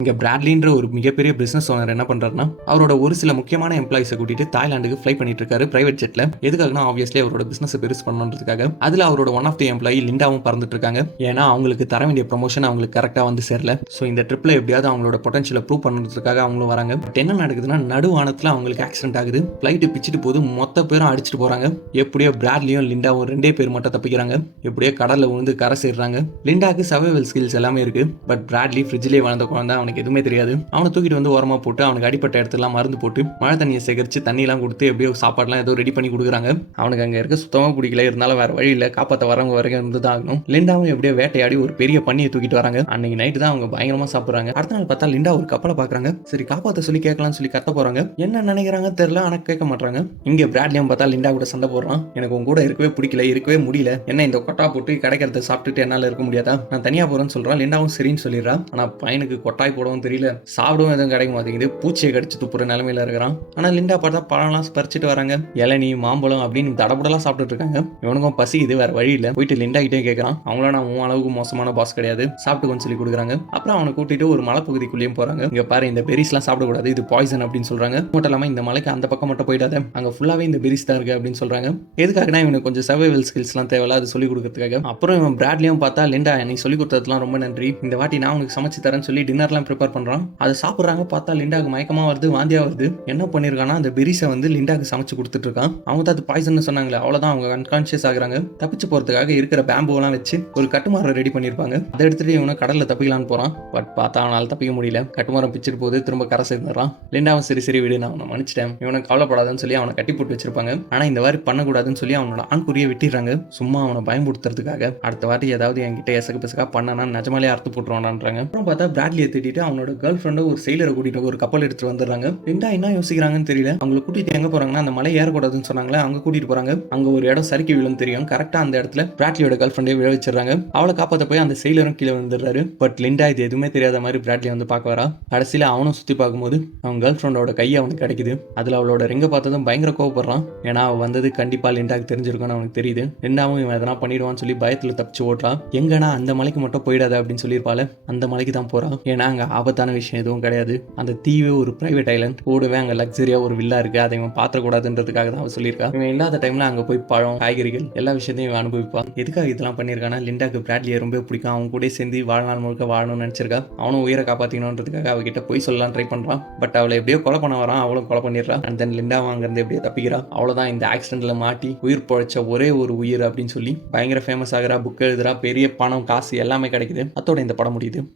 இங்க பிராட்லின்ற ஒரு மிகப்பெரிய பிசினஸ் ஓனர் என்ன பண்றாருன்னா, அவரோட ஒரு சில முக்கியமான எம்ப்ளாயிஸை கூட்டிட்டு தாய்லாந்துக்கு ஃப்ளை பண்ணிட்டு இருக்காரு பிரைவேட் ஜெட்ல. எதுக்காகனா ஆப்வியஸ்லி அவரோட பிசினஸ் பெருசு பண்ணணுன்றதுக்காக. அதுல அவரோட ஒன் ஆஃப் தி எம்ப்ளாயி லிண்டாவும் பறந்துட்டு இருக்காங்க. ஏன்னா அவங்களுக்கு தர வேண்டிய ப்ரொமோஷன் அவங்களுக்கு கரெக்டா வந்து சேரல. ஸோ இந்த ட்ரிப்ல எப்படியாவது அவங்களோட பொட்டன்ஷியலை ப்ரூவ் பண்ணுறதுக்காக அவங்களும் வராங்க. பட் என்ன நடக்குதுன்னா, நடுவானத்துல அவங்களுக்கு ஆக்சிடென்ட் ஆகுது. ஃபிளைட் பிச்சுட்டு போது மொத்த பேரும் அடிச்சுட்டு போறாங்க. எப்படியோ பிராட்லியும் லிண்டாவும் 2 பேர் மட்டும் தப்பிக்கிறாங்க. எப்படியோ கடல்ல விழுந்து கரை சேர்றாங்க. லிண்டாக்கு சர்வைவல் ஸ்கில்ஸ் எல்லாமே இருக்கு. பட் பிராட்லி ஃப்ரிட்ஜ்லேயே வளர்ந்த குழந்தை, அவனுக்கு எதுவுமே தெரியாது. அவனை தூக்கிட்டு வந்து ஓரமா போட்டு அவனுக்கு அடிப்பட்ட இடத்துலாம் மருந்து போட்டு மழை தண்ணியை சேகரிச்சு தண்ணியெல்லாம் கொடுத்து எப்படியோ சாப்பாடுலாம் ஏதோ ரெடி பண்ணி கொடுக்குறாங்க. அவனுக்கு அங்கே இருக்க சுத்தமாக பிடிக்கல. இருந்தாலும் வேற வழி இல்லை, காப்பாற்ற வரவங்க வரைக்கும் இருந்து தான் ஆகணும். லிண்டாவும் எப்படியோ வேட்டையாடி ஒரு பெரிய பண்ணியை தூக்கிட்டு வராங்க. அன்னைக்கு நைட்டு தான் அவங்க பயங்கரமா சாப்பிட்றாங்க. அடுத்த நாள் பார்த்தா லிண்டா ஒரு கப்பலை பார்க்குறாங்க. சரி காப்பாற்ற சொல்லி கேட்கலாம்னு சொல்லி கத்த போறாங்க. என்ன நினைக்கிறாங்க தெரியல, ஆனால் கேட்க மாட்டாங்க. இங்கே பிராட்லியும் பார்த்தா லிண்டா கூட சண்டை போடுறான். எனக்கு உங்க கூட இருக்கவே பிடிக்கல, இருக்கவே முடியல. என்ன இந்த கொட்டா போட்டு கிடைக்கிறத சாப்பிட்டுட்டு என்னால் இருக்க முடியாதா, நான் தனியா போறேன்னு சொல்றான். லிண்டாவும் சரின்னு சொல்லிடுறான். ஆனா பையனுக்கு கொட்டாய் போடவும் தெரியல, சாப்பிடவும் எதுவும் கிடைக்க மாட்டேங்குது. பூச்சியை கடிச்சு துப்புற நிலைமையில இருக்கிறான். ஆனா லிண்டா பார்த்தா பழம்லாம் பறிச்சுட்டு வராங்க. இளநீ மாம்பழம் அப்படின்னு தடபடலாம் சாப்பிட்டுட்டு இருக்காங்க. இவனுக்கும் பசி, இது வேற வழி இல்ல. போயிட்டு லிண்டா கிட்டே கேட்கறான். அவங்கள நான் உன் அளவுக்கு மோசமான பாஸ் கிடையாது, சாப்பிட்டுக்கோன்னு சொல்லி கொடுக்குறாங்க. அப்புறம் அவனை கூட்டிட்டு ஒரு மலைப்பகுதிக்குள்ளேயும் போறாங்க. இங்க பாரு, இந்த பெரிஸ் எல்லாம் சாப்பிடக்கூடாது, இது பாய்சன் அப்படின்னு சொல்றாங்க. மட்டும் இல்லாம இந்த மலைக்கு அந்த பக்கம் மட்டும் போயிடாத, அங்க ஃபுல்லாவே இந்த பெரிஸ் தான் இருக்கு அப்படின்னு சொல்றாங்க. எதுக்காகனா இவனுக்கு கொஞ்சம் சர்வைவல் ஸ்கில்ஸ் எல்லாம் தேவையில்ல, அது சொல்லி கொடுக்கறதுக்காக. அப்புறம் இவன் பிராட்லியும் பார்த்தா, லிண்டா நீ சொல்லி கொடுத்ததுலாம் ரொம்ப நன்றி, இந்த வாட்டி நான் உனக்கு சமைச்சு தரேன்னு சொல்லி டின்னர்லாம் ப்ரிப்பேர் பண்றான். அதை சாப்பிட்றாங்க. பார்த்தா லிண்டாக்கு மயக்கமா வருது, வாந்தியா வருது. என்ன பண்ணிருக்கானா, அந்த பெரிஸை லிண்டாக்கு சமைச்சு கொடுத்துட்டு இருக்கான். அவங்க தான் அது பாய்சன் சொன்னாங்களே, அவ்வளவுதான். அவங்க அன்கான்சியஸ் ஆகுறாங்க. தப்பிச்சு போறதுக்காக இருக்கிற பேம்புவெல்லாம் வச்சு ஒரு கட்டுமரம் ரெடி பண்ணிருப்பாங்க. அதை எடுத்துட்டு இவனை கடல்ல தப்பிக்கலான்னு போறான். பட் பார்த்தா அவனால தப்பிக்க முடியல. கட்டுமரம் பிச்சுட்டு போது திரும்ப கரை சேர்ந்துறான். லிண்டாவும் சரி சரி விடு, நான் அவனை மன்னிச்சிட்டேன், இவனை கவலைப்படாதுன்னு சொல்லி அவனை கட்டி போட்டு வச்சிருப்பாங்க. ஆனா இந்த மாதிரி பண்ணக்கூடாதுன்னு சொல்லி அவனோட ஆண்குறியை விட்டுறாங்க, சும்மா அவனை பயன்படுத்துறதுக்காக. அடுத்த வாட்டி ஏதாவது என்கிட்ட எசக்கு பிசக்கா பண்ணனா நிஜமாலே அறுத்து போட்டுருவான்றாங்க. அப்புறம் பார்த்தா பிராட்லியை திட்டிட்டு அவனோட கேர்ள் ஃப்ரெண்டை ஒரு செயலரை கூட்டிட்டு ஒரு கப்பல் எடுத்துட்டு வந்துடுறாங்க. லிண்டா என்ன யோசிக்கிறாங்கன்னு தெரியல. அவங்களை கூட்டிட்டு எங்க போறாங்கன்னா, அந்த மலை ஏறக்கூடாதுன்னு சொன்னாங்களே, அங்க கூட்டிட்டு போறாங்க. அங்க ஒரு இடம் சறுக்கி விழும் தெரியும். கரெக்டா அந்த இடத்துல பிராட்லியோட கேர்ள் ஃப்ரெண்டை விழ வச்சிடறாங்க. அவளை காப்பாற்ற போய் அந்த செயலரும் கீழே வந்துடுறாரு. பட் லிண்டா இது எதுவுமே தெரியாத மாதிரி பிராட்லி பார்க்க வரா. கடைசியில அவனும் சுத்தி பார்க்கும்போது அவன் கேர்ள் ஃப்ரெண்டோட கையை அவனுக்கு கிடைக்குது. அதுல அவளோட ரிங்க பார்த்ததும் பயங்கர கோவப்படுறான். ஏன்னா அவ வந்தது கண்டிப்பா லிண்டாக்கு தெரிஞ்சிருக்கும்னு அவனுக்கு தெரியுது. லிண்டாவும் இவன் எதனா பண்ணிடுவான்னு சொல்லி பயத்துல தப்பிச்சு ஓட்டுறான். எங்கன்னா அந்த மலைக்கு மட்டும் போயிடாத அப்படின்னு சொல்லியிருப்பாள். அந்த மலைக்கு தான் போறான். ஏன்னா அங்க ஆபத்தான விஷயம் எதுவும் கிடையாது. அந்த தீவே ஒரு பிரைவேட் ஐலண்ட், கூடவே அங்க லக்ஸரியா ஒரு வில்லா இருக்கு. அதை இவன் பாத்திரக்கூடாதுன்றதுக்காக தான் அவன் சொல்லியிருக்கா. இவன் இல்லாத டைம்ல அங்க போய் பழம் காய்கறிகள் எல்லா விஷயத்தையும் இவன் அனுபவிப்பான். எதுக்காக இதெல்லாம் பண்ணியிருக்கானா, லிண்டாக்கு பிராட்லியை ரொம்ப பிடிக்கும். அவன் கூட சேர்ந்து வாழ்நாள் முழுக்க வாழணும்னு நினைச்சிருக்கா. அவனும் உயிரை காப்பாற்றணுன்றதுக்காக அவகிட்ட போய் சொல்லலாம் ட்ரை பண்றான். பட் அவளை எப்படியோ கொலை பண்ண வரான். அவளும் கொலை பண்ணிடுறா. அண்ட் தென் லிண்டா அங்கிருந்து எப்படியோ தப்பிக்கிறா. அவ்வளவுதான், இந்த ஆக்சிடென்ட்ல மாட்டி உயிர் பொழைச்ச ஒரே ஒரு உயிர் அப்படின்னு சொல்லி பயங்கர ஃபேமஸ் ஆகிறா. புக் எழுதுறா. பெரிய பணம் காசு எல்லாமே கிடைக்குது. அதோட இந்த படம் முடியுது.